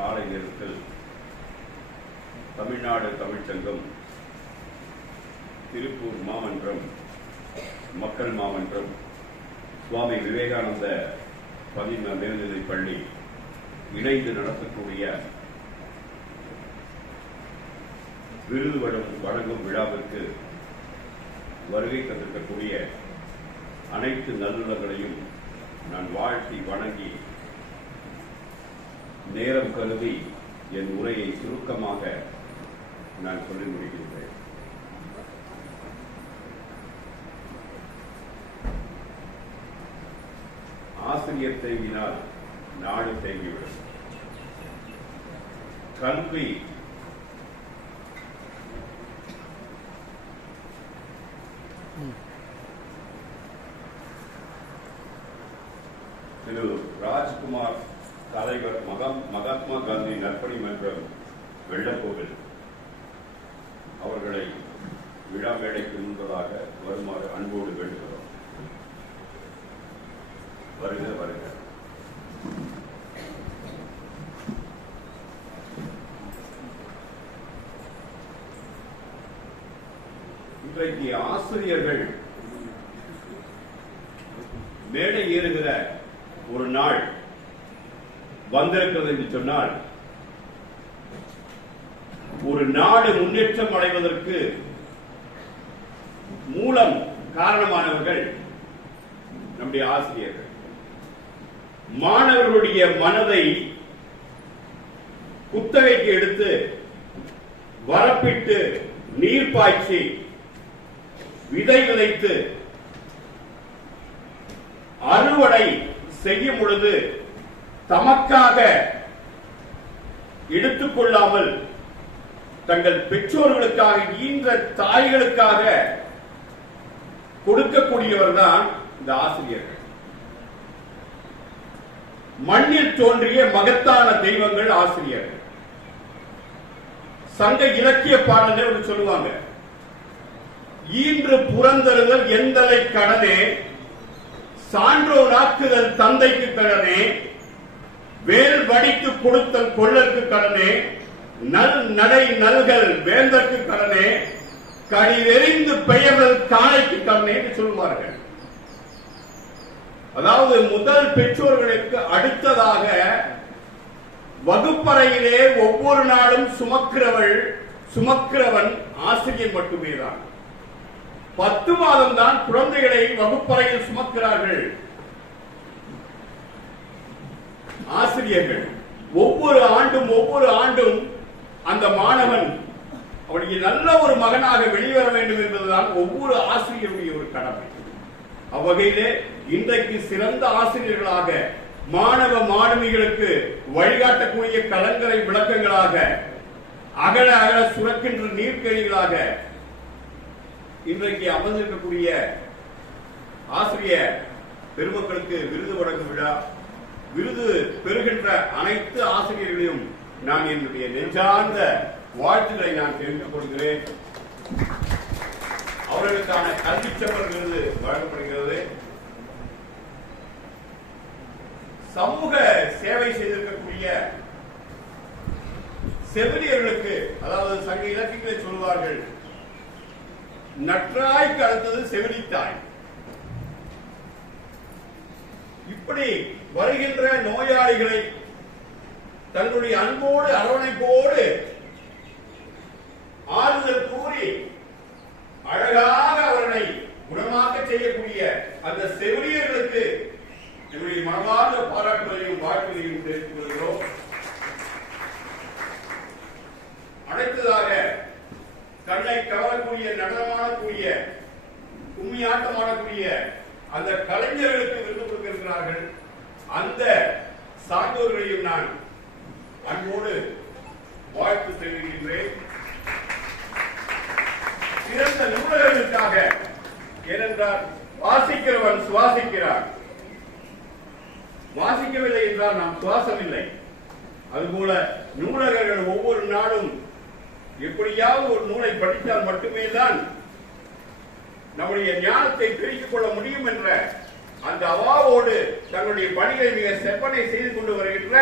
காலை நேரத்தில் தமிழ்நாடு தமிழ்ச்சங்கம் திருப்பூர் மாமன்றம் மக்கள் மாமன்றம் சுவாமி விவேகானந்த பதிம மேல்நிலைப் பள்ளி இணைந்து நடத்தக்கூடிய விருது வழங்கும் வழங்கும் விழாவிற்கு வருகை தந்திருக்கக்கூடிய அனைத்து நல்லுள்ளங்களையும் நான் வாழ்த்தி வணங்கி நேரம் கருதி என் உரையை சுருக்கமாக நான் சொல்லி முடிகின்றேன் ஆசிரியர் தேங்கினால் நாடு தேங்கிவிடும். கல்வி திரு ராஜ்குமார் தலைவர் மகம் மகாத்மா காந்தி நற்பணி மன்றம் வெள்ளக்கோவில். அவர்களை விழா மேடைக்கு முன்பதாக வருமாறு அன்போடு வேண்டுகிறோம். வருக வருக. இன்றைக்கு ஆசிரியர்கள் மேடை ஏறுகிற ஒரு நாள். வந்திருக்கிறது என்று சொன்னால் ஒரு நாடு முன்னேற்றம் அடைவதற்கு மூலம் காரணமானவர்கள் நம்முடைய ஆசிரியர்கள். மாணவர்களுடைய மனதை குத்தகைக்கு எடுத்து வரப்பிட்டு நீர் பாய்ச்சி விதை விதைத்து அறுவடை செய்யும் பொழுது தமக்காக எடுத்துக்கொள்ளாமல் தங்கள் பெற்றோர்களுக்காக ஈன்ற தாய்களுக்காக கொடுக்கக்கூடியவர் தான் இந்த ஆசிரியர்கள். மண்ணில் தோன்றிய மகத்தான தெய்வங்கள் ஆசிரியர்கள். சங்க இலக்கிய பாடல்கள் சொல்லுவாங்க. ஈன்று புறந்தருதல் எந்தலை கடனே சான்றோராக்குதல் தந்தைக்கு கடனே வேல் வடித்து கொடுத்தல் கொள்ளற்கு கடனே நல் நடை நல்கள் வேந்தற்கு கடனே கடிவெறிந்து பெயர்கள் காலைக்கு கடனே என்று சொல்வார்கள் அதாவது முதல் பெற்றோர்களுக்கு அடுத்ததாக வகுப்பறையிலே ஒவ்வொரு நாளும் சுமக்கிறவள் சுமக்கிறவன் ஆசிரியர் மட்டுமே தான் பத்து மாதம் தான் குழந்தைகளை வகுப்பறையில் சுமக்கிறார்கள். ஆசிரியர்கள் ஒவ்வொரு ஆண்டும் ஒவ்வொரு ஆண்டும் அந்த மாணவன் அவனுக்கு நல்ல ஒரு மகனாக வெளிவர வேண்டும் என்பதுதான் ஒவ்வொரு ஆசிரியருடைய ஒரு கடமை. அவ்வகையிலே இன்றைக்கு சிறந்த ஆசிரியர்களாக மாணவ மாணவிகளுக்கு வழிகாட்டக்கூடிய கலங்கரை விளக்கங்களாக அகல அகல சுரக்கின்ற நீர்க்கழிகளாக இன்றைக்கு அமர்ந்திருக்கக்கூடிய ஆசிரியர் பெருமக்களுக்கு விருது வழங்கும் விழா விருது பெறுகின்ற அனைத்து ஆசிரியர்களையும் நான் என்னுடைய நெஞ்சார்ந்த வாழ்த்துக்களை நான் தெரிவித்துக் கொள்கிறேன். அவர்களுக்கான கல்வி செப்பல் விருது வழங்கப்படுகிறது. சமூக சேவை செய்திருக்கக்கூடிய செவிலியர்களுக்கு அதாவது சங்க இலக்கியங்களை சொல்வார்கள் நற்றாய்க்கு அடுத்தது செவிலித்தாய். இப்படி வருகின்ற நோயாளிகளை தன்னுடைய அன்போடு அரவணைப்போடு ஆறுதல் கூறி அழகாக அவர்களை குணமாக்க செய்யக்கூடிய அந்த செவிலியர்களுக்கு என்னுடைய மனமார்ந்த பாராட்டுகளையும் வாழ்த்துகளையும் தெரிவித்துக் கொள்கிறோம். அடுத்ததாக கண்ணை கவரக்கூடிய நடனமாடக்கூடிய கும்மியாட்டமாடக்கூடிய அந்த கலைஞர்களுக்கு விருது இருக்கிறார்கள் அந்த சான்றோர்களையும் நான் அன்போடு வாழ்த்து தெரிவிக்கின்றேன் சிறந்த நிபுணர்களுக்காக ஏனென்றால் வாசிக்கிறவன் சுவாசிக்கிறான். வாசிக்கவில்லை என்றால் நாம் சுவாசம் இல்லை அதுபோல நூலகர்கள் ஒவ்வொரு நாளும் எப்படியாவது ஒரு நூலை படித்தால் மட்டுமே தான் நம்முடைய ஞானத்தை பெருக்கிக் கொள்ள முடியும் என்ற அந்த அவாவோடு தங்களுடைய பணிகளை மிக செப்பனை செய்து கொண்டு வருகின்ற